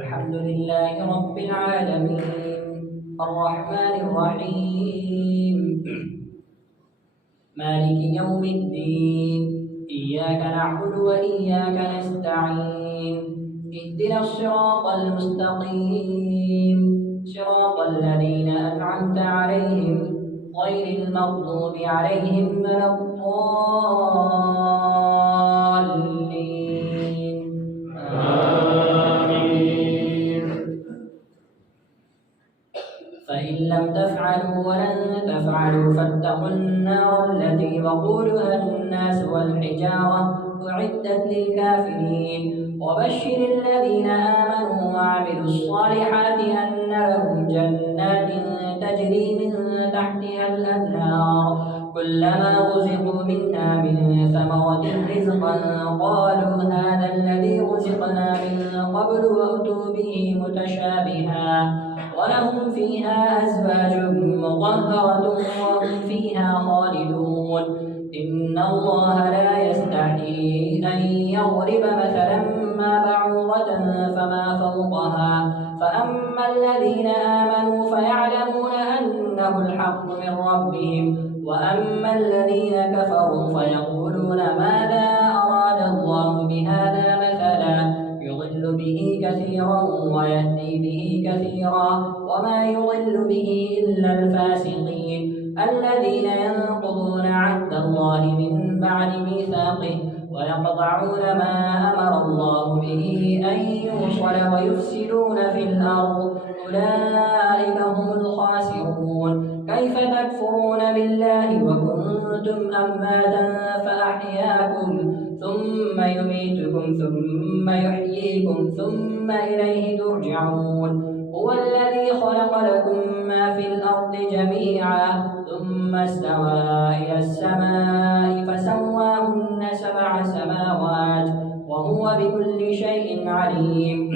الحمد لله رب العالمين الرحمن الرحيم مالك يوم الدين إياك نعبد وإياك نستعين اهدنا الصراط المستقيم صراط الذين أنعمت عليهم غير المغضوب عليهم ولا الضالين آمين. فإن لم تفعلوا ولن تفعلوا فاتقوا النار التي وقودها الناس والحجارة أعدت للكافرين وبشر الذين آمنوا وعملوا الصالحات أن لهم جنات تجري من تحتها الأنهار كلما رزقوا منها من ثمرة رزقا قالوا هذا الذي رزقنا من قبل وأتوا به متشابها ولهم فيها أزواج مطهرة وهم فيها خالدون إن الله لا يستحيي أن يضرب مثلا ما بعوضة فما فوقها فأما الذين آمنوا فيعلمون أنه الحق من ربهم وأما الذين كفروا فيقولون ماذا أراد الله بهذا مثلا يضل به كثيرا ويهدي به كثيرا وما يضل به إلا الفاسقين الذين ينقضون عهد الله من بعد ميثاقه ويقطعون ما أمر الله به أن يوصل ويفسدون في الأرض أولئك هم الخاسرون كيف تكفرون بالله وكنتم أمواتا فأحياكم ثم يميتكم ثم يحييكم ثم إليه ترجعون هو الذي خلق لكم ما في الأرض جميعا ثم استوى إلى السماء فسواهن 7 سماوات وهو بكل شيء عليم